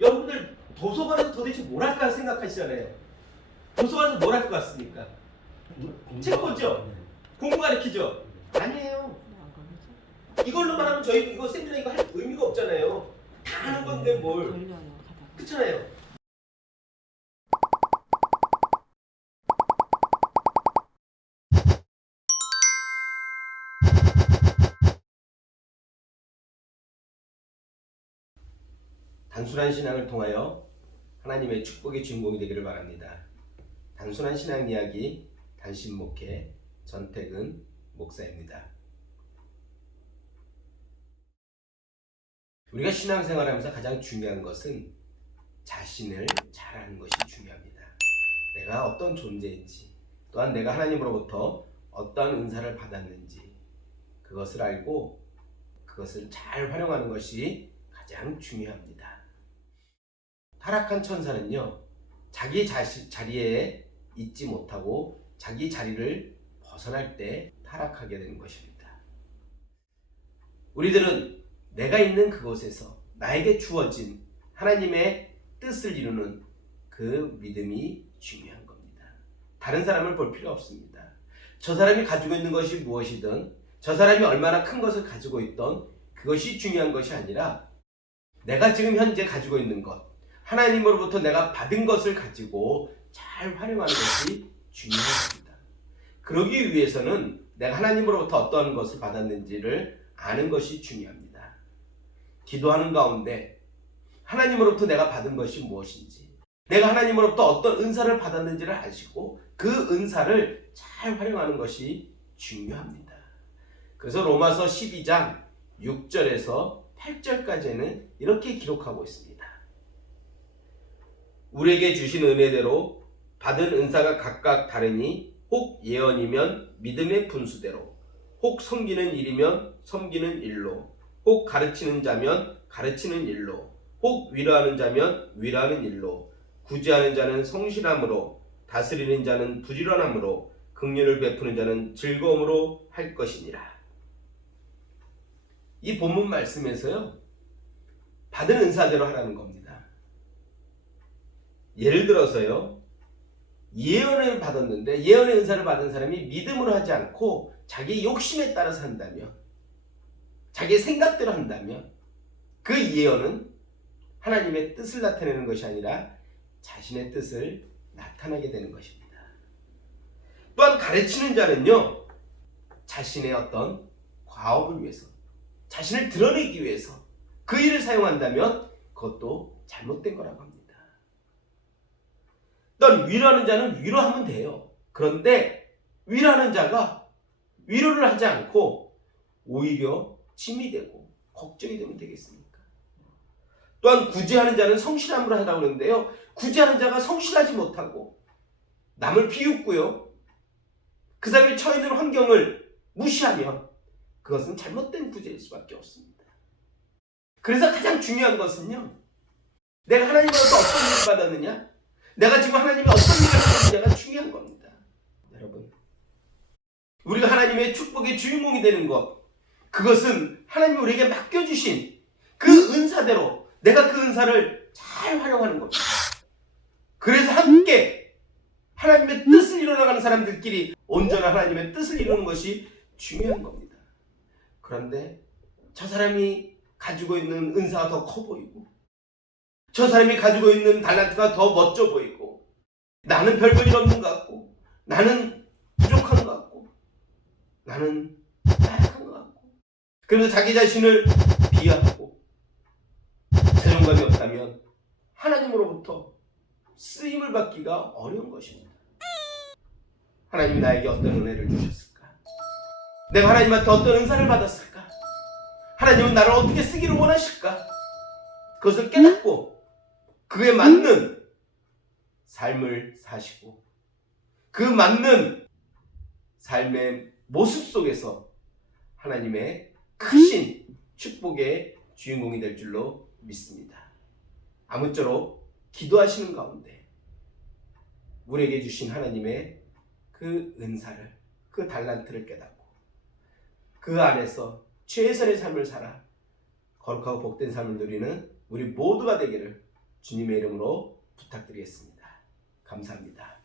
여러분들 도서관에서 도대체 뭘 할까 생각하시잖아요. 도서관에서 뭘 할 것 같습니까? 책 보죠? 공부 가르치죠? 아니에요. 이걸로만 하면 저희 이거 세미나 이거 할 의미가 없잖아요. 다 하는 건데 뭘. 그렇잖아요. 단순한 신앙을 통하여 하나님의 축복의 주인공이 되기를 바랍니다. 단순한 신앙 이야기 단신 목회 전태근 목사입니다. 우리가 신앙생활하면서 가장 중요한 것은 자신을 잘 아는 것이 중요합니다. 내가 어떤 존재인지, 또한 내가 하나님으로부터 어떠한 은사를 받았는지 그것을 알고 그것을 잘 활용하는 것이 가장 중요합니다. 타락한 천사는요, 자기 자리에 있지 못하고 자기 자리를 벗어날 때 타락하게 되는 것입니다. 우리들은 내가 있는 그곳에서 나에게 주어진 하나님의 뜻을 이루는 그 믿음이 중요한 겁니다. 다른 사람을 볼 필요 없습니다. 저 사람이 가지고 있는 것이 무엇이든, 저 사람이 얼마나 큰 것을 가지고 있던 그것이 중요한 것이 아니라 내가 지금 현재 가지고 있는 것, 하나님으로부터 내가 받은 것을 가지고 잘 활용하는 것이 중요합니다. 그러기 위해서는 내가 하나님으로부터 어떤 것을 받았는지를 아는 것이 중요합니다. 기도하는 가운데 하나님으로부터 내가 받은 것이 무엇인지, 내가 하나님으로부터 어떤 은사를 받았는지를 아시고 그 은사를 잘 활용하는 것이 중요합니다. 그래서 로마서 12장 6절에서 8절까지는 이렇게 기록하고 있습니다. 우리에게 주신 은혜대로 받은 은사가 각각 다르니 혹 예언이면 믿음의 분수대로, 혹 섬기는 일이면 섬기는 일로, 혹 가르치는 자면 가르치는 일로, 혹 위로하는 자면 위로하는 일로, 구제하는 자는 성실함으로, 다스리는 자는 부지런함으로, 긍휼을 베푸는 자는 즐거움으로 할 것이니라. 이 본문 말씀에서요, 받은 은사대로 하라는 겁니다. 예를 들어서요, 예언을 받았는데 예언의 은사를 받은 사람이 믿음으로 하지 않고 자기 욕심에 따라서 한다면, 자기 생각대로 한다면 그 예언은 하나님의 뜻을 나타내는 것이 아니라 자신의 뜻을 나타내게 되는 것입니다. 또한 가르치는 자는요, 자신의 어떤 과업을 위해서, 자신을 드러내기 위해서 그 일을 사용한다면 그것도 잘못된 거라고 합니다. 또한 위로하는 자는 위로하면 돼요. 그런데 위로하는 자가 위로를 하지 않고 오히려 짐이 되고 걱정이 되면 되겠습니까? 또한 구제하는 자는 성실함으로 하라고 그러는데요, 구제하는 자가 성실하지 못하고 남을 비웃고요, 그 사람이 처해 있는 환경을 무시하면 그것은 잘못된 구제일 수밖에 없습니다. 그래서 가장 중요한 것은요, 내가 하나님으로부터 어떤 일을 받았느냐, 내가 지금 하나님이 어떤 일을 하느냐가 중요한 겁니다. 여러분, 우리가 하나님의 축복의 주인공이 되는 것, 그것은 하나님이 우리에게 맡겨주신 그 은사대로 내가 그 은사를 잘 활용하는 겁니다. 그래서 함께 하나님의 뜻을 이뤄나가는 사람들끼리 온전한 하나님의 뜻을 이루는 것이 중요한 겁니다. 그런데 저 사람이 가지고 있는 은사가 더 커 보이고, 저 사람이 가지고 있는 달란트가 더 멋져 보이고, 나는 별볼일 없는 것 같고, 나는 부족한 것 같고, 나는 나약한 것 같고, 그러면서 자기 자신을 비하하고 자존감이 없다면 하나님으로부터 쓰임을 받기가 어려운 것입니다. 하나님이 나에게 어떤 은혜를 주셨을까? 내가 하나님한테 어떤 은사를 받았을까? 하나님은 나를 어떻게 쓰기를 원하실까? 그것을 깨닫고 그에 맞는 삶을 사시고 그 맞는 삶의 모습 속에서 하나님의 크신 축복의 주인공이 될 줄로 믿습니다. 아무쪼록 기도하시는 가운데 우리에게 주신 하나님의 그 은사를, 그 달란트를 깨닫고 그 안에서 최선의 삶을 살아 거룩하고 복된 삶을 누리는 우리 모두가 되기를 주님의 이름으로 부탁드리겠습니다. 감사합니다.